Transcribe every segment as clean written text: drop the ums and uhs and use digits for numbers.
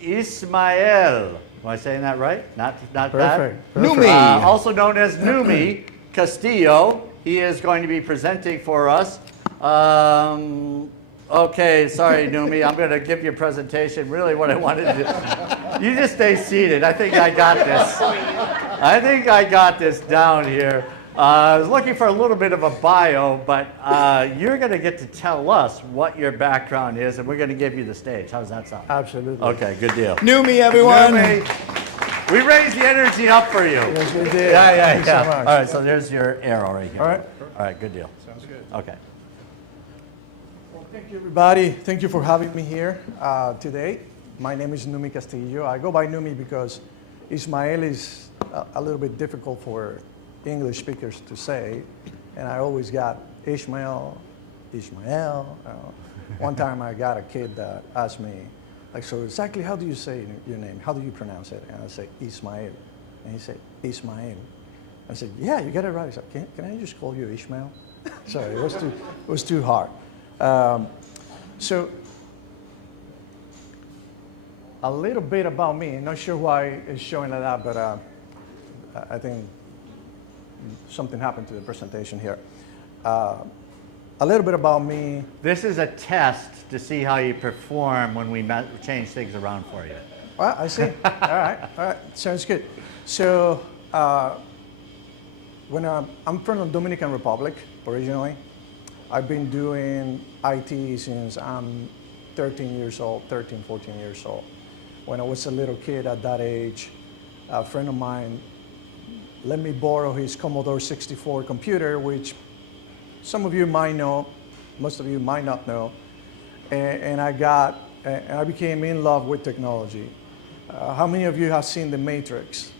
Ismael. Am I saying that right? Not Perfect. bad? Numi. Also known as Numi Castillo. He is going to be presenting for us. Okay, sorry, Numi. I'm going to give you a presentation. Really what I wanted to do. You just stay seated. I think I got this. I think I got this down here. I was looking for a little bit of a bio, but you're going to get to tell us what your background is, and we're going to give you the stage. How does that sound? Absolutely. Okay, good deal. Numi, everyone. Numi, we raised the energy up for you. Yes, we did. Yeah. Thank you so much. All right, so there's your arrow right here. All right. All right, good deal. Sounds good. Okay. Well, thank you, everybody. Thank you for having me here today. My name is Numi Castillo. I go by Numi because Ismael is a little bit difficult for English speakers to say, and I always got Ishmael. One time I got a kid that asked me, like, so exactly how do you say your name? How do you pronounce it? And I say, Ismael. And he said, Ismael. I said, yeah, you got it right. He said, can I just call you Ishmael? Sorry, it was too hard. So a little bit about me. Not sure why it's showing like that, but I think something happened to the presentation here. A little bit about me. This is a test to see how you perform when we change things around for you. Well, I see. All right, sounds good. So when I'm from the Dominican Republic originally. I've been doing IT since I'm 13, 14 years old. When I was a little kid at that age, a friend of mine let me borrow his Commodore 64 computer, which some of you might know, most of you might not know. And I became in love with technology. How many of you have seen The Matrix?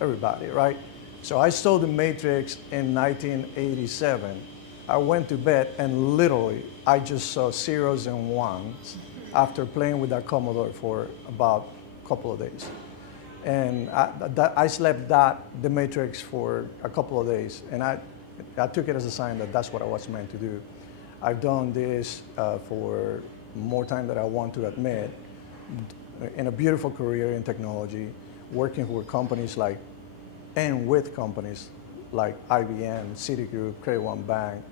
Everybody, right? So I saw The Matrix in 1987. I went to bed and literally I just saw zeros and ones after playing with that Commodore for about a couple of days. And I slept The Matrix for a couple of days, and I took it as a sign that that's what I was meant to do. I've done this for more time than I want to admit, in a beautiful career in technology, working with companies like IBM, Citigroup, Credit One Bank,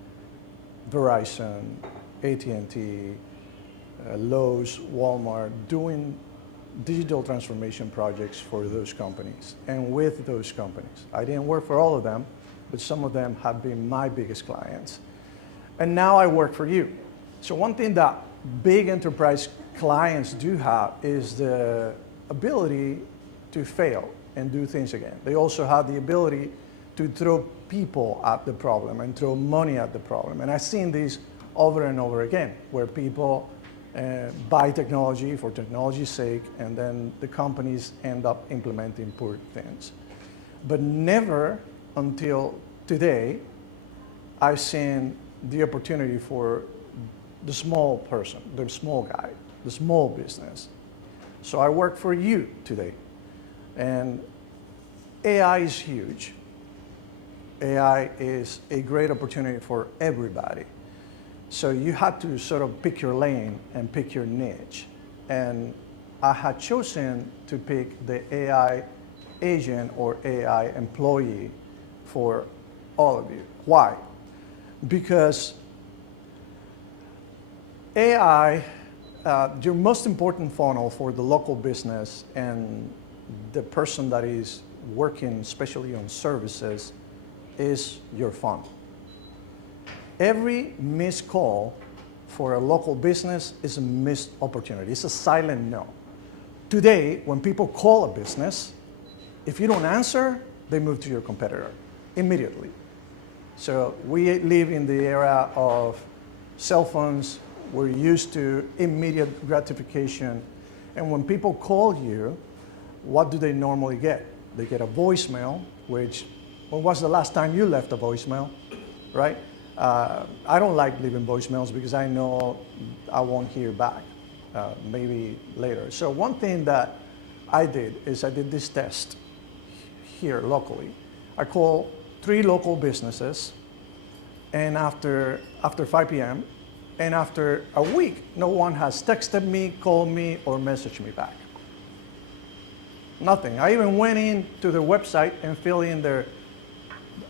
Verizon, AT&T, Lowe's, Walmart, doing digital transformation projects for those companies and with those companies. I didn't work for all of them, but some of them have been my biggest clients. And now I work for you. So one thing that big enterprise clients do have is the ability to fail and do things again. They also have the ability to throw people at the problem and throw money at the problem. And I've seen this over and over again, where people buy technology for technology's sake, and then the companies end up implementing poor things. But never until today, I've seen the opportunity for the small person, the small guy, the small business. So I work for you today. And AI is huge. AI is a great opportunity for everybody. So you had to sort of pick your lane and pick your niche. And I had chosen to pick the AI agent or AI employee for all of you. Why? Because AI, your most important funnel for the local business and the person that is working especially on services is your funnel. Every missed call for a local business is a missed opportunity. It's a silent no. Today, when people call a business, if you don't answer, they move to your competitor immediately. So we live in the era of cell phones. We're used to immediate gratification. And when people call you, what do they normally get? They get a voicemail, which, when was the last time you left a voicemail, right? I don't like leaving voicemails because I know I won't hear back, maybe later. So one thing that I did is I did this test here locally. I called 3 local businesses, and after 5 p.m., And after a week, no one has texted me, called me, or messaged me back. Nothing. I even went into their website and filled in their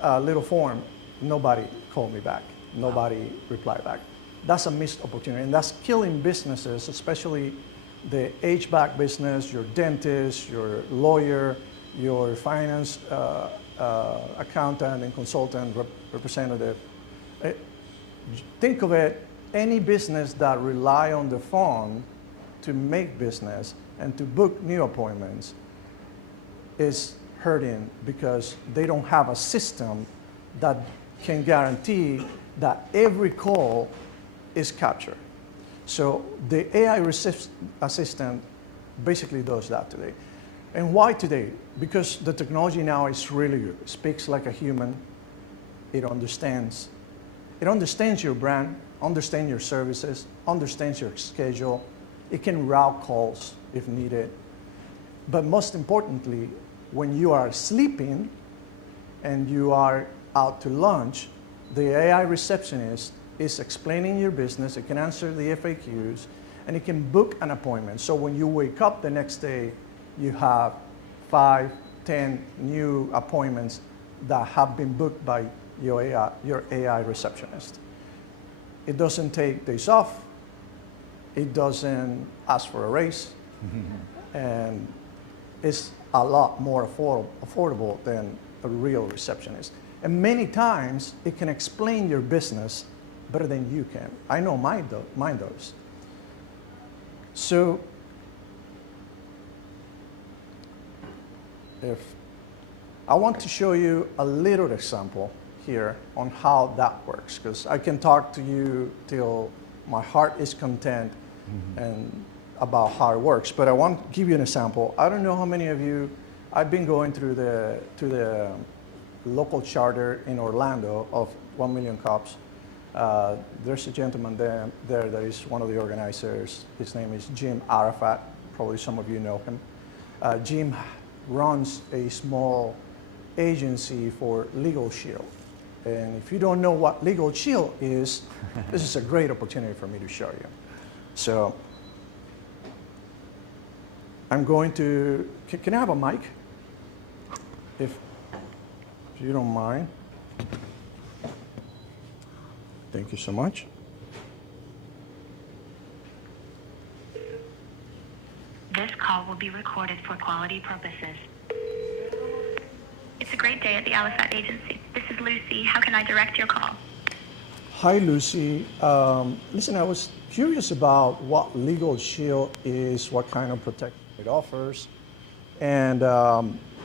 little form. Nobody called me back. Nobody replied back. That's a missed opportunity, and that's killing businesses, especially the HVAC business, your dentist, your lawyer, your finance accountant and consultant representative. Think of it, any business that rely on the phone to make business and to book new appointments is hurting because they don't have a system that can guarantee that every call is captured. So the AI assistant basically does that today. And why today? Because the technology now is really good. It speaks like a human. It understands your brand, understands your services, understands your schedule. It can route calls if needed. But most importantly, when you are sleeping and you are out to lunch, the AI receptionist is explaining your business. It can answer the FAQs, and it can book an appointment. So when you wake up the next day, you have 5, 10 new appointments that have been booked by your AI receptionist. It doesn't take days off. It doesn't ask for a raise. And it's a lot more affordable than a real receptionist. And many times, it can explain your business better than you can. I know mine does. So, I want to show you a little example here on how that works, because I can talk to you till my heart is content and about how it works, but I want to give you an example. I don't know how many of you, I've been going through to the local charter in Orlando of 1 million cops. There's a gentleman there that is one of the organizers. His name is Jim Arafat. Probably some of you know him. Jim runs a small agency for LegalShield. And if you don't know what LegalShield is, this is a great opportunity for me to show you. So I'm going to, can I have a mic? If you don't mind. Thank you so much. This call will be recorded for quality purposes. It's a great day at the Arafat Agency. This is Lucy. How can I direct your call? Hi, Lucy. Listen, I was curious about what LegalShield is, what kind of protection it offers. And,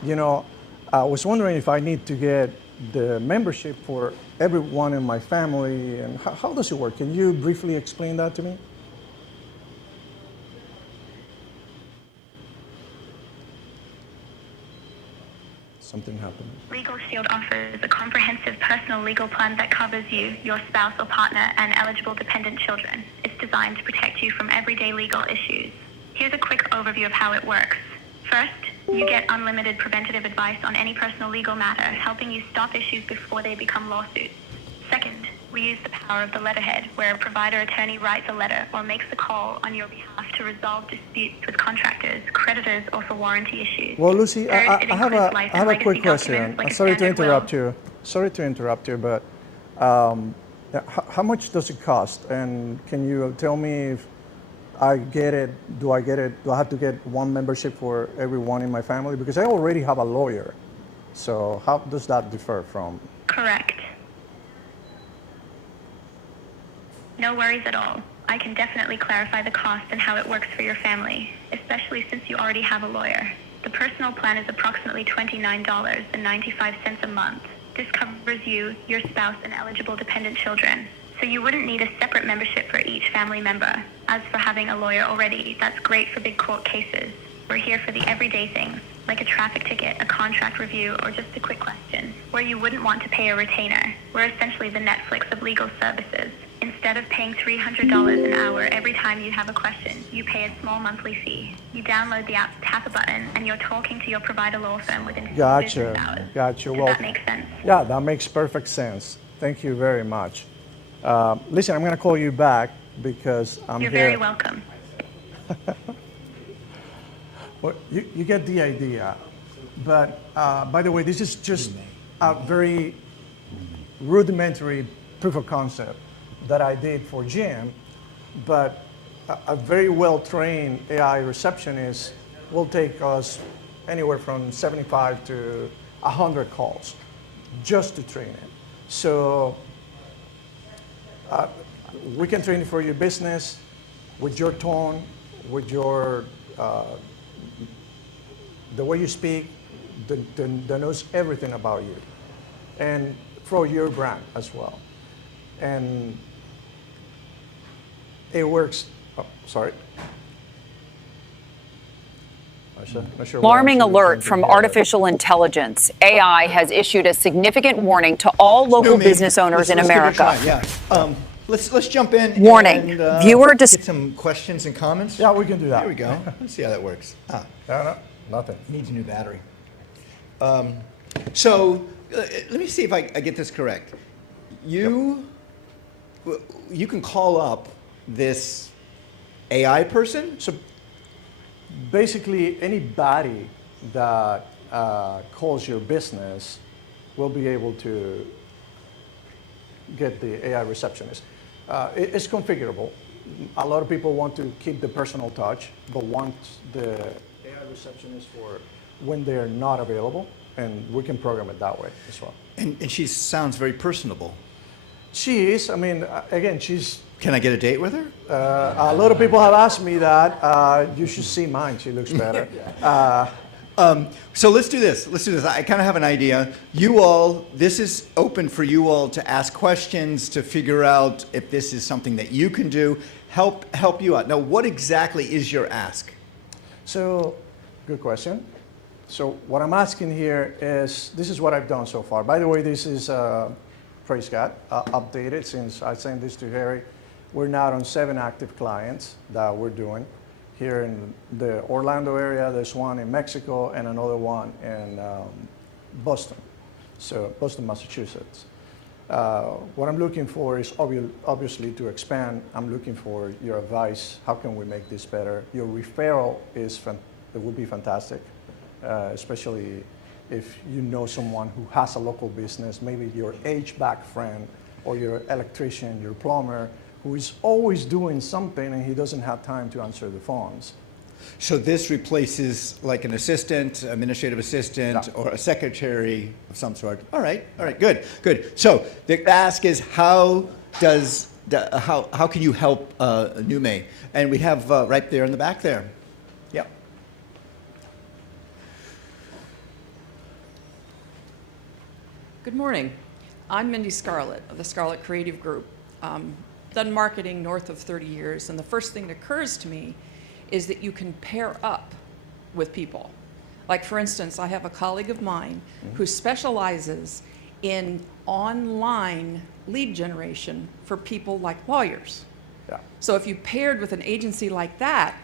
you know, I was wondering if I need to get the membership for everyone in my family, and how does it work? Can you briefly explain that to me? Something happened. LegalShield offers a comprehensive personal legal plan that covers you, your spouse or partner, and eligible dependent children. It's designed to protect you from everyday legal issues. Here's a quick overview of how it works. First, you get unlimited preventative advice on any personal legal matter, helping you stop issues before they become lawsuits. Second, we use the power of the letterhead, where a provider attorney writes a letter or makes a call on your behalf to resolve disputes with contractors, creditors, or for warranty issues. Well, Lucy, Third, I have a quick question. Like Sorry to interrupt you. Sorry to interrupt you, but how much does it cost? And can you tell me if I get it? Do I get it? Do I have to get one membership for everyone in my family? Because I already have a lawyer. So how does that differ from? Correct. No worries at all. I can definitely clarify the cost and how it works for your family, especially since you already have a lawyer. The personal plan is approximately $29.95 a month. This covers you, your spouse, and eligible dependent children. So you wouldn't need a separate membership for each family member. As for having a lawyer already, that's great for big court cases. We're here for the everyday things, like a traffic ticket, a contract review, or just a quick question, where you wouldn't want to pay a retainer. We're essentially the Netflix of legal services. Instead of paying $300 an hour every time you have a question, you pay a small monthly fee. You download the app, tap a button, and you're talking to your provider law firm within 4 business hours. Gotcha. Does Well, that make sense? Yeah, that makes perfect sense. Thank you very much. Listen, I'm going to call you back because I'm You're here. very welcome. Well, you get the idea. But by the way, this is just a very rudimentary proof of concept that I did for Jim. But a very well-trained AI receptionist will take us anywhere from 75 to 100 calls just to train it. So we can train it for your business with your tone, with your the way you speak, that knows everything about you, and for your brand as well. And it works. Oh, sorry. Not sure Alarming alert from artificial intelligence. AI has issued a significant warning to all local business owners in America. Let's jump in. Warning. And, Viewer get some questions and comments. Yeah, we can do that. There we go. Let's see how that works. No, nothing. Needs a new battery. So let me see if I get this correct. You can call up this AI person. So basically, anybody that calls your business will be able to get the AI receptionist. It's configurable. A lot of people want to keep the personal touch, but want the AI receptionist for when they're not available, and we can program it that way as well. And she sounds very personable. She is. I mean, again, she's. Can I get a date with her? A lot of people have asked me that. You should see mine. She looks better. So let's do this. I kind of have an idea. You all, this is open for you all to ask questions, to figure out if this is something that you can do, help you out. Now, what exactly is your ask? So, good question. So what I'm asking here is, this is what I've done so far. By the way, this is, praise God, updated since I sent this to Harry. We're now on 7 active clients that we're doing. Here in the Orlando area, there's one in Mexico and another one in Boston, so Boston, Massachusetts. What I'm looking for is obviously to expand. I'm looking for your advice. How can we make this better? Your referral it would be fantastic, especially if you know someone who has a local business, maybe your HVAC friend or your electrician, your plumber, who is always doing something and he doesn't have time to answer the phones. So this replaces like an assistant, administrative assistant, or a secretary of some sort. All right, good. So the ask is, how can you help Numi? And we have right there in the back there. Yep. Good morning. I'm Mindy Scarlett of the Scarlett Creative Group. Done marketing north of 30 years, and the first thing that occurs to me is that you can pair up with people. Like, for instance, I have a colleague of mine who specializes in online lead generation for people like lawyers. Yeah. So if you paired with an agency like that,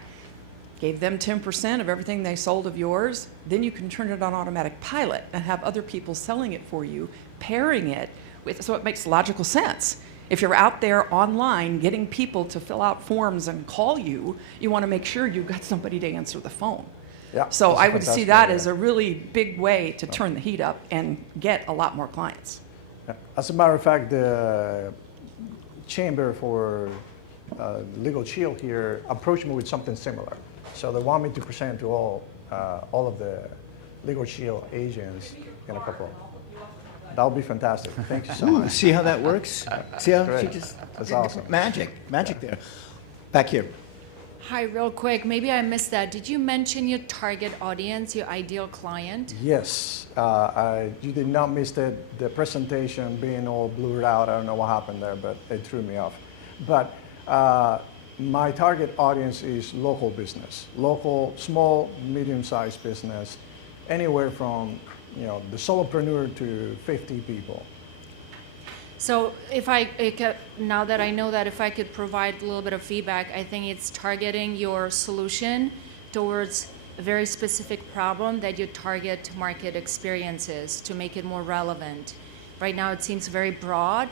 gave them 10% of everything they sold of yours, then you can turn it on automatic pilot and have other people selling it for you, pairing it with, so it makes logical sense. If you're out there online getting people to fill out forms and call you, you want to make sure you've got somebody to answer the phone. Yeah, so I would see that idea. as a really big way to turn the heat up and get a lot more clients. Yeah. As a matter of fact, the chamber for LegalShield here approached me with something similar. So they want me to present to all of the LegalShield agents in a couple. That would be fantastic. Thank you so much. See how that works? See how Great. she just That's awesome. Magic there. Back here. Hi, real quick, maybe I missed that. Did you mention your target audience, your ideal client? Yes, you did not miss the presentation being all blurred out. I don't know what happened there, but it threw me off. But my target audience is local business, local, small, medium-sized business, anywhere from the solopreneur to 50 people. So now that I know that, if I could provide a little bit of feedback, I think it's targeting your solution towards a very specific problem that your target market experiences to make it more relevant. Right now it seems very broad,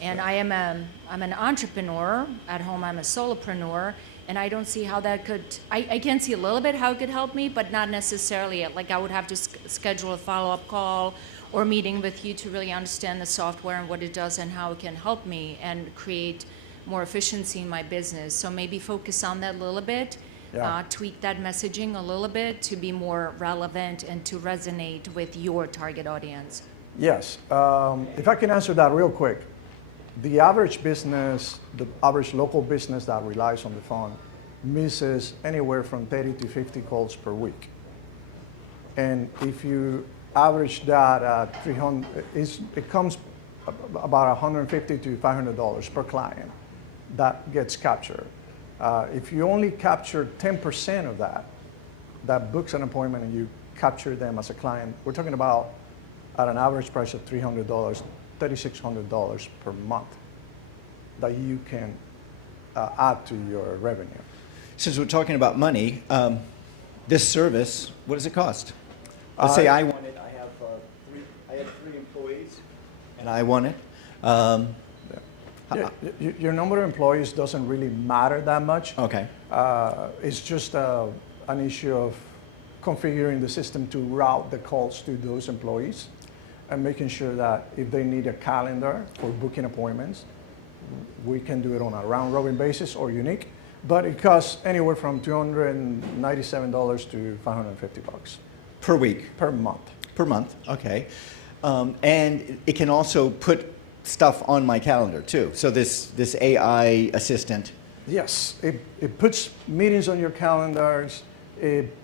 And I'm an entrepreneur. At home, I'm a solopreneur. And I don't see how that could, I can see a little bit how it could help me, but not necessarily. Like I would have to schedule a follow-up call or meeting with you to really understand the software and what it does and how it can help me and create more efficiency in my business. So maybe focus on that a little bit, tweak that messaging a little bit to be more relevant and to resonate with your target audience. Yes, if I can answer that real quick. The average business, the average local business that relies on the phone misses anywhere from 30 to 50 calls per week. And if you average that at 300, it comes about $150 to $500 per client that gets captured. If you only capture 10% of that books an appointment and you capture them as a client, we're talking about at an average price of $300, $3,600 per month that you can add to your revenue. Since we're talking about money, this service, what does it cost? Let's say I want it. I have three employees, and I want it. Your number of employees doesn't really matter that much. Okay. It's just an issue of configuring the system to route the calls to those employees and making sure that if they need a calendar for booking appointments, we can do it on a round-robin basis or unique, but it costs anywhere from $297 to $550 Per week? per month. Per month, okay. And it can also put stuff on my calendar too. So this AI assistant. Yes, it puts meetings on your calendars, it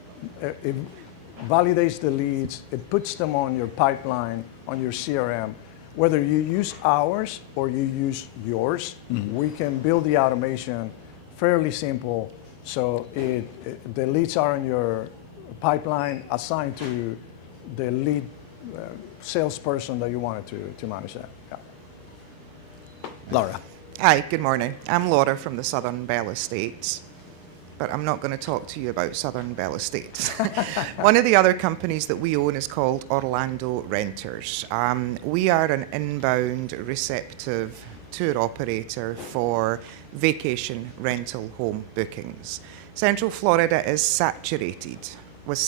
validates the leads, it puts them on your pipeline, on your CRM. Whether you use ours or you use yours, we can build the automation fairly simple. So the leads are on your pipeline assigned to the lead salesperson that you wanted to manage that. Yeah. Laura. Hi, good morning. I'm Laura from the Southern Belle Estates, but I'm not going to talk to you about Southern Belle Estates. One of the other companies that we own is called Orlando Renters. We are an inbound receptive tour operator for vacation rental home bookings. Central Florida is saturated with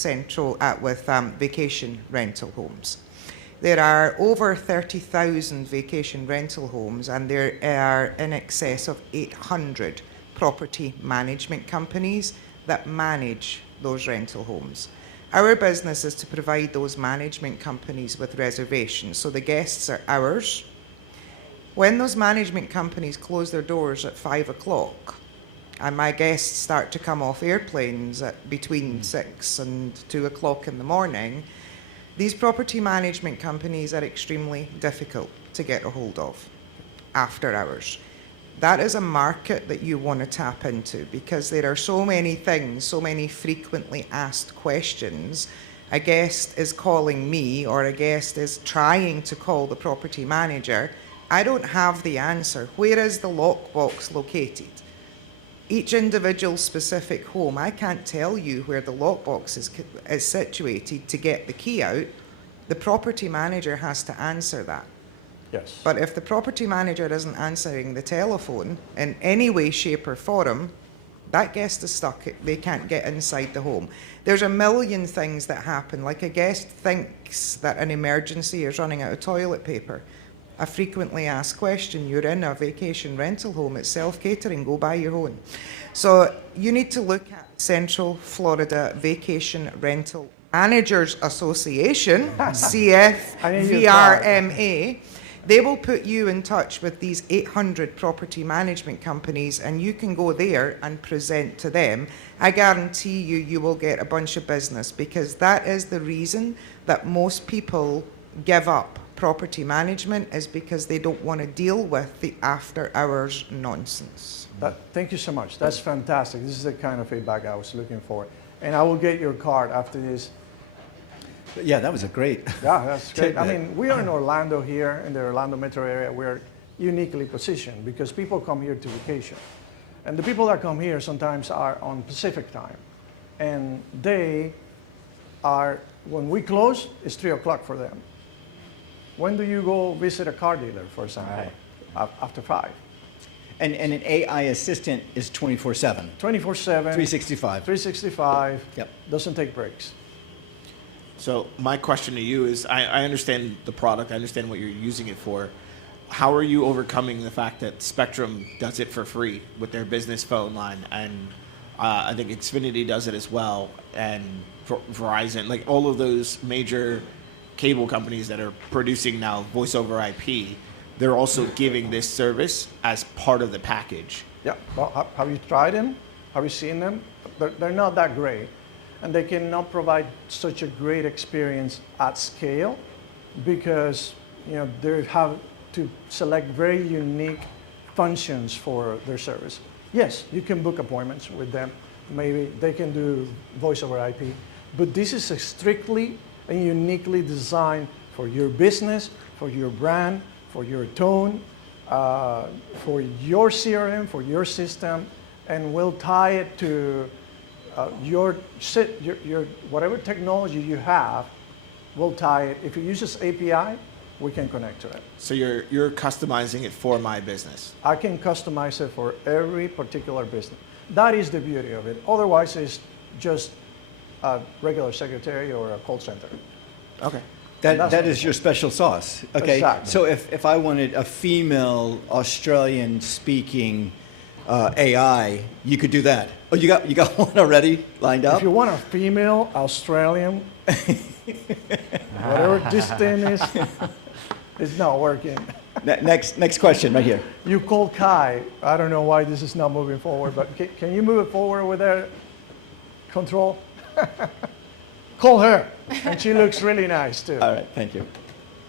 vacation rental homes. There are over 30,000 vacation rental homes, and there are in excess of 800 property management companies that manage those rental homes. Our business is to provide those management companies with reservations, so the guests are ours. When those management companies close their doors at 5 o'clock, and my guests start to come off airplanes at between 6 and 2 o'clock in the morning, these property management companies are extremely difficult to get a hold of after hours. That is a market that you want to tap into because there are so many things, so many frequently asked questions. A guest is calling me or a guest is trying to call the property manager. I don't have the answer. Where is the lockbox located? Each individual specific home, I can't tell you where the lockbox is situated to get the key out. The property manager has to answer that. Yes. But if the property manager isn't answering the telephone in any way, shape, or form, that guest is stuck. They can't get inside the home. There's a million things that happen. Like a guest thinks that an emergency is running out of toilet paper. A frequently asked question, you're in a vacation rental home, it's self-catering, go buy your own. So you need to look at Central Florida Vacation Rental Managers Association, CFVRMA. They will put you in touch with these 800 property management companies, and you can go there and present to them. I guarantee you will get a bunch of business, because that is the reason that most people give up property management, is because they don't want to deal with the after hours nonsense. Thank you so much. That's fantastic. This is the kind of feedback I was looking for. And I will get your card after this. Yeah, that was a great. Yeah, that's great. I mean, we are in Orlando here, in the Orlando metro area. We're uniquely positioned because people come here to vacation. And the people that come here sometimes are on Pacific time. And they are, when we close, it's 3 o'clock for them. When do you go visit a car dealer, for example? Right. after 5. And an AI assistant is 24/7. 24/7. 365. 365. Yep. Doesn't take breaks. So my question to you is, I understand the product, I understand what you're using it for. How are you overcoming the fact that Spectrum does it for free with their business phone line, and I think Xfinity does it as well, and Verizon, like all of those major cable companies that are producing now voice over IP, they're also giving this service as part of the package. Yeah. Well, have you tried them? Have you seen them? They're not that great. And they cannot provide such a great experience at scale because they have to select very unique functions for their service. Yes, you can book appointments with them. Maybe they can do voice over IP. But this is strictly and uniquely designed for your business, for your brand, for your tone, for your CRM, for your system, and we'll tie it to your whatever technology you have. We'll tie it. If it uses API, we can connect to it. So you're customizing it for my business. I can customize it for every particular business. That is the beauty of it. Otherwise, it's just a regular secretary or a call center. Okay. That is your special sauce. Okay. Exactly. So if I wanted a female Australian speaking AI, you could do that. Oh, you got one already lined up? If you want a female Australian, whatever this thing is, it's not working. Next question right here. You call Kai. I don't know why this is not moving forward, but can you move it forward with that control? Call her, and she looks really nice too. All right, thank you.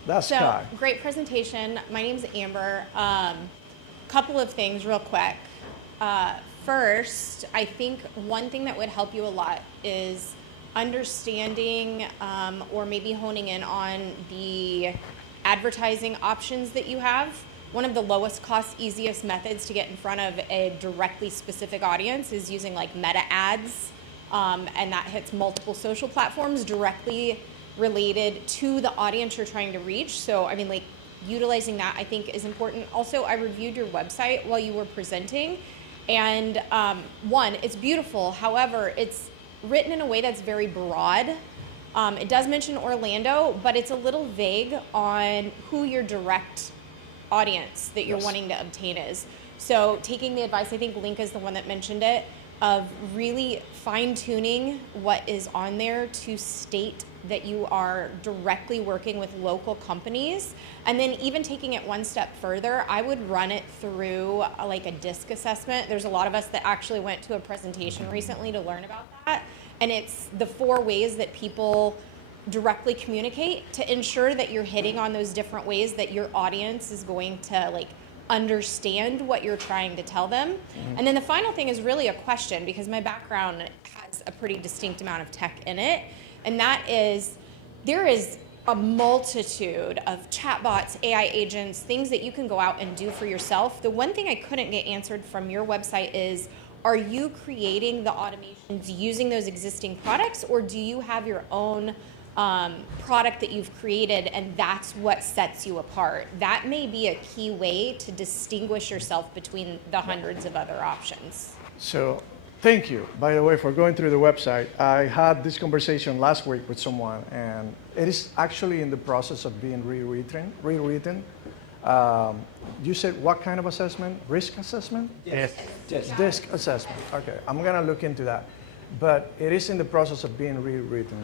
That's So, Kai. great presentation. My name's Amber. Couple of things real quick. First, I think one thing that would help you a lot is understanding or maybe honing in on the advertising options that you have. One of the lowest cost, easiest methods to get in front of a directly specific audience is using like meta ads, and that hits multiple social platforms directly related to the audience you're trying to reach. So, I mean, like utilizing that I think is important. Also, I reviewed your website while you were presenting, and one, it's beautiful. However, it's written in a way that's very broad. It does mention Orlando, but it's a little vague on who your direct audience that you're wanting to obtain is. So taking the advice, I think Link is the one that mentioned it, of really fine-tuning what is on there to state that you are directly working with local companies, and then even taking it one step further, I would run it through like a DISC assessment. There's a lot of us that actually went to a presentation recently to learn about that, and it's the 4 ways that people directly communicate to ensure that you're hitting on those different ways that your audience is going to like understand what you're trying to tell them. And then the final thing is really a question, because my background has a pretty distinct amount of tech in it, and that is there is a multitude of chatbots, AI agents, things that you can go out and do for yourself. The one thing I couldn't get answered from your website is, are you creating the automations using those existing products, or do you have your own product that you've created and that's what sets you apart? That may be a key way to distinguish yourself between the hundreds of other options. So thank you, by the way, for going through the website. I had this conversation last week with someone, and it is actually in the process of being rewritten. You said what kind of assessment? Risk assessment? Yes. DISC assessment. Okay, I'm gonna look into that. But it is in the process of being rewritten.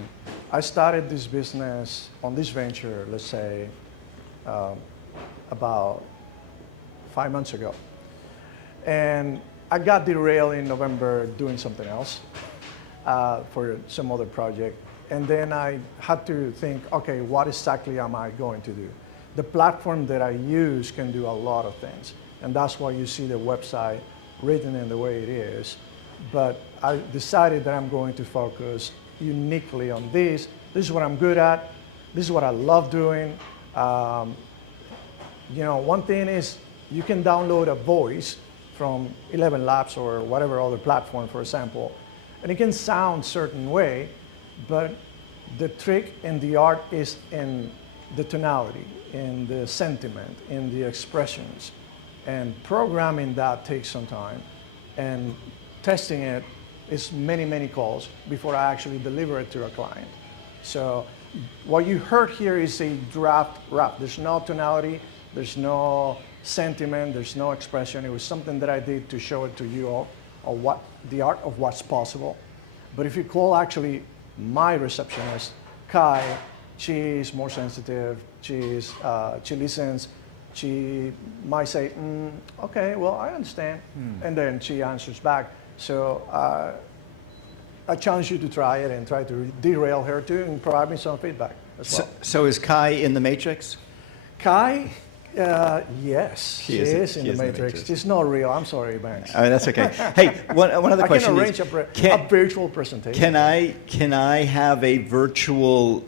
I started this business on this venture, let's say, about 5 months ago. And I got derailed in November doing something else for some other project. And then I had to think, okay, what exactly am I going to do? The platform that I use can do a lot of things. And that's why you see the website written in the way it is. But I decided that I'm going to focus uniquely on this. This is what I'm good at. This is what I love doing. You know, one thing is you can download a voice from 11 Labs or whatever other platform, for example, and it can sound a certain way, but the trick and the art is in the tonality, in the sentiment, in the expressions. And programming that takes some time. And testing it is many, many calls before I actually deliver it to a client. So what you heard here is a draft wrap. There's no tonality, there's no sentiment, there's no expression. It was something that I did to show it to you all, or what the art of what's possible. But if you call actually my receptionist, Kai, she's more sensitive, she listens, she might say, okay, well, I understand. And then she answers back. So I challenge you to try it and try to derail her too and provide me some feedback as well. So is Kai in the Matrix? Kai, yes, she is in the in the Matrix. Matrix. She's not real. I'm sorry, Banks. Oh, that's okay. Hey, one other question I can arrange a virtual presentation. Can I have a virtual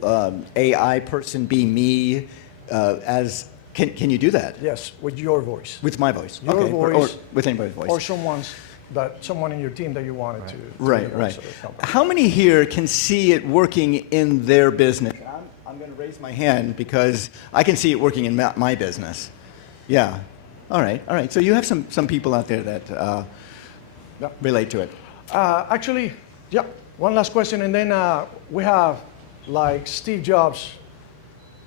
AI person be me as? Can you do that? Yes, with your voice. With my voice. Your okay. voice. Or with anybody's voice. Or someone in your team that you wanted to. Right. How many here can see it working in their business? I'm going to raise my hand because I can see it working in my business. Yeah. All right. So you have some people out there that relate to it. Actually, yeah. One last question, and then we have like Steve Jobs,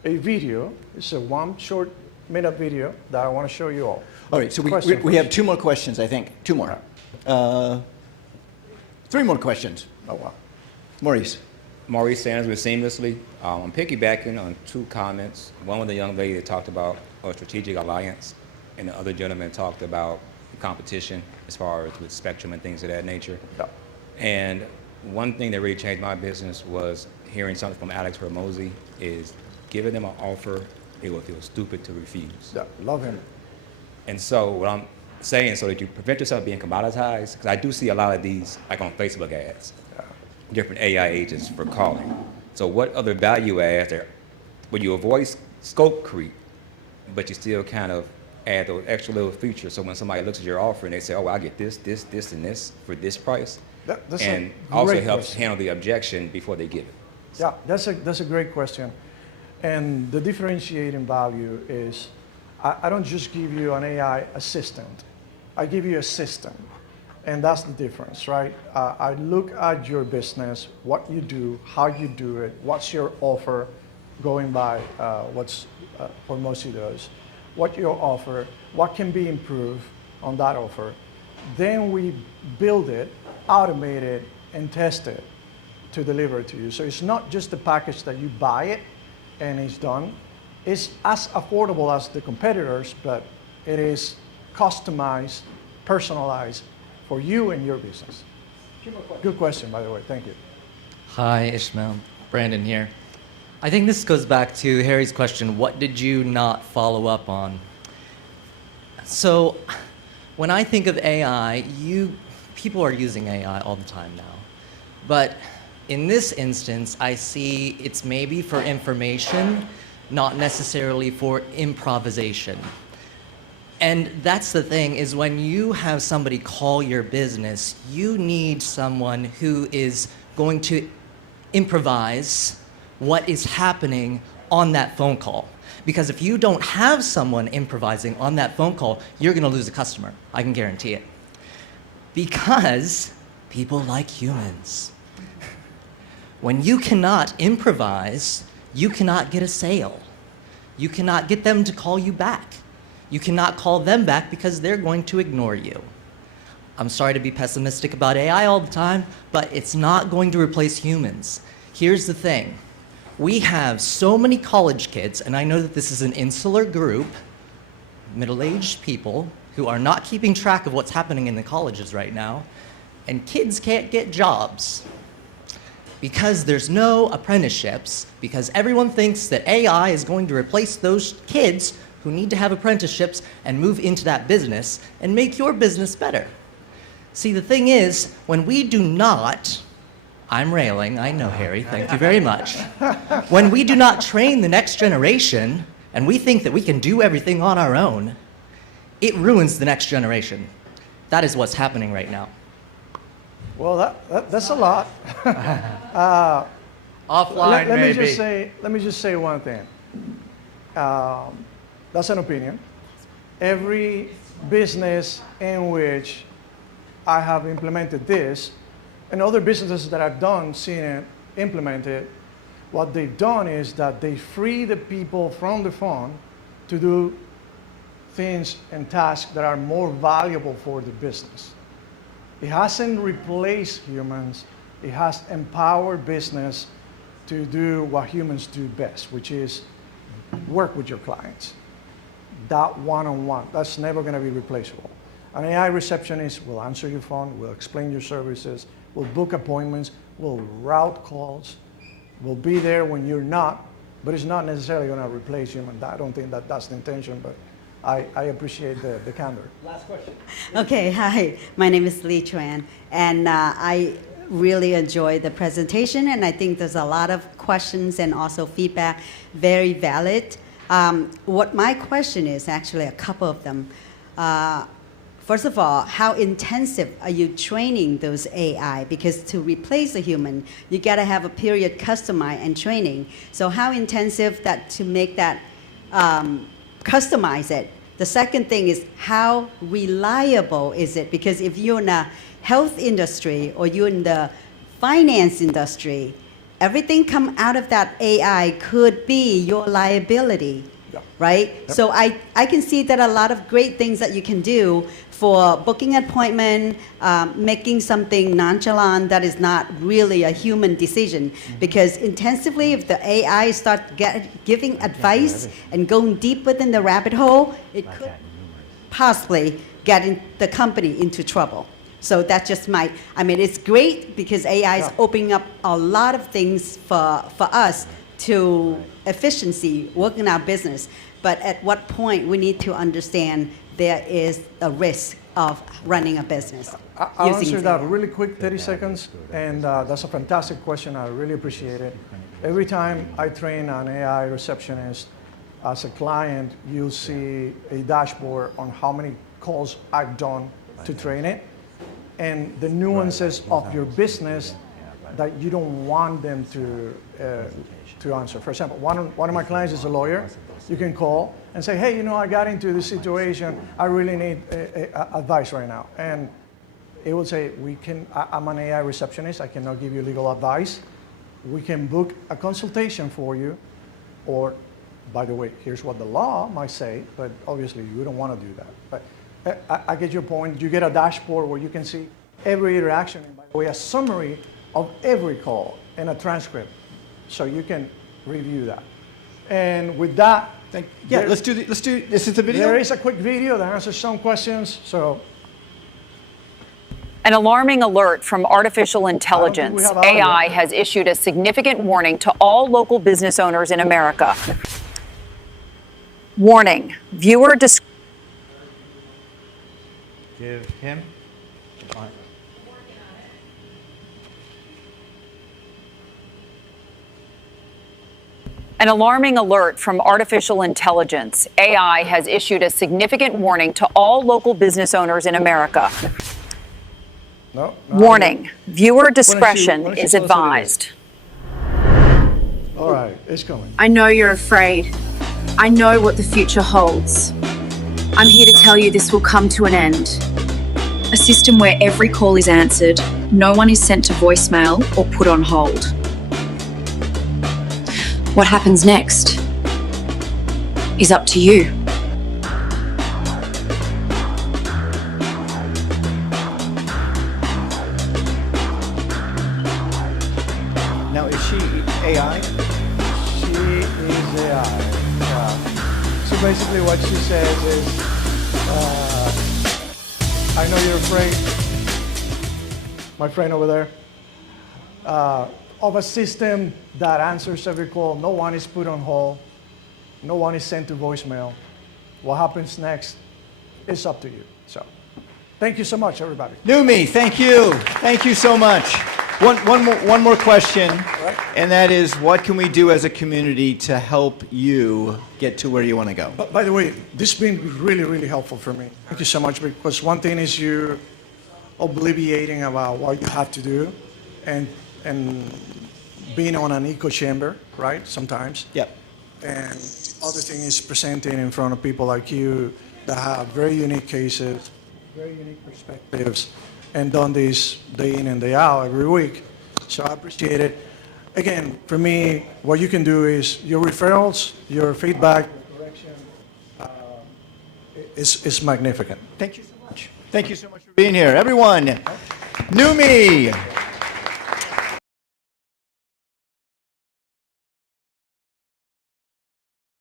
a video. It's a 1 short minute video that I want to show you all. All right. So we have 2 more questions, I think. 2 more. 3 more questions. Oh wow. Maurice Sanders with Seamlessly. I'm piggybacking on 2 comments. One with the young lady that talked about a strategic alliance, and the other gentleman talked about competition as far as with Spectrum and things of that nature. Yeah. And one thing that really changed my business was hearing something from Alex Ramosi is giving them an offer, it will feel stupid to refuse. Yeah, love him. And so what I'm saying, so that you prevent yourself being commoditized, because I do see a lot of these, like on Facebook ads, different AI agents for calling. So what other value adds there, where you avoid scope creep, but you still kind of add those extra little features, so when somebody looks at your offer and they say, oh, well, I get this, and this for this price, and also helps handle the objection before they give it. Yeah, that's a great question. And the differentiating value is, I don't just give you an AI assistant, I give you a system. And that's the difference, right? I look at your business, what you do, how you do it, what's your offer, going by what's Hormozy does, what your offer, what can be improved on that offer. Then we build it, automate it, and test it to deliver it to you. So it's not just the package that you buy it and it's done. It's as affordable as the competitors, but it is customized, personalized for you and your business. Good question, by the way. Thank you. Hi, Ishmael. Brandon here. I think this goes back to Harry's question, what did you not follow up on? So when I think of AI, people are using AI all the time now. But in this instance, I see it's maybe for information, not necessarily for improvisation. And that's the thing, is when you have somebody call your business, you need someone who is going to improvise what is happening on that phone call. Because if you don't have someone improvising on that phone call, you're going to lose a customer. I can guarantee it. Because people like humans. When you cannot improvise, you cannot get a sale. You cannot get them to call you back. You cannot call them back because they're going to ignore you. I'm sorry to be pessimistic about AI all the time, but it's not going to replace humans. Here's the thing. We have so many college kids, and I know that this is an insular group, middle-aged people, who are not keeping track of what's happening in the colleges right now, and kids can't get jobs. Because there's no apprenticeships, because everyone thinks that AI is going to replace those kids who need to have apprenticeships and move into that business and make your business better. See, the thing is, when we do not, I'm railing, I know, Harry, thank you very much. When we do not train the next generation and we think that we can do everything on our own, it ruins the next generation. That is what's happening right now. Well, that's a lot. Offline, maybe. Let me just say one thing. That's an opinion. Every business in which I have implemented this, and other businesses that I've done, seen it implemented, what they've done is that they free the people from the phone to do things and tasks that are more valuable for the business. It hasn't replaced humans, it has empowered business to do what humans do best, which is work with your clients. That one-on-one, that's never gonna be replaceable. An AI receptionist will answer your phone, will explain your services, will book appointments, will route calls, will be there when you're not, but it's not necessarily gonna replace human. I don't think that that's the intention, but I appreciate the candor. Last question. Okay, hi. My name is Lee Chuan, and I really enjoyed the presentation, and I think there's a lot of questions and also feedback, very valid. What my question is, actually a couple of them. First of all, how intensive are you training those AI? Because to replace a human, you gotta have a period customize and training. So how intensive that to make that customize it? The second thing is how reliable is it? Because if you're in a health industry or you're in the finance industry, everything come out of that AI could be your liability, right? Yep. So I can see that a lot of great things that you can do for booking an appointment, making something nonchalant that is not really a human decision. Because intensively, if the AI start giving advice and going deep within the rabbit hole, it could possibly get the company into trouble. So that's just I mean, it's great because AI is opening up a lot of things for us to efficiency, working our business. But at what point we need to understand there is a risk of running a business. I'll answer that really quick, 30 seconds. And that's a fantastic question. I really appreciate it. Every time I train an AI receptionist, as a client, you'll see a dashboard on how many calls I've done to train it, and the nuances of your business that you don't want them to answer. For example, one of my clients is a lawyer. You can call and say, hey, I got into this situation. I really need advice right now. And it will say, I'm an AI receptionist. I cannot give you legal advice. We can book a consultation for you. Or, by the way, here's what the law might say, but obviously you don't want to do that. But I get your point. You get a dashboard where you can see every interaction, and by the way, a summary of every call and a transcript. So you can review that. And with that, let's do this is the video. There is a quick video that answers some questions. So an alarming alert from artificial intelligence. AI has issued a significant warning to all local business owners in America. Warning, viewer discretion. Give him. An alarming alert from artificial intelligence. AI has issued a significant warning to all local business owners in America. Warning, viewer discretion is advised. All right, it's coming. I know you're afraid. I know what the future holds. I'm here to tell you this will come to an end. A system where every call is answered, no one is sent to voicemail or put on hold. What happens next is up to you. Now, is she AI? She is AI. So basically what she says is, I know you're afraid, my friend over there, of a system that answers every call. No one is put on hold. No one is sent to voicemail. What happens next is up to you. So, thank you so much, everybody. Numi, thank you. Thank you so much. One more question, and that is, what can we do as a community to help you get to where you want to go? By the way, this has been really, really helpful for me. Thank you so much, because one thing is you obliviating about what you have to do, and being on an echo chamber, right, sometimes. Yep. And the other thing is presenting in front of people like you that have very unique cases, very unique perspectives, and done this day in and day out every week. So I appreciate it. Again, for me, what you can do is your referrals, your feedback, your correction is magnificent. Thank you so much. Thank you so much for being here. Everyone, Numi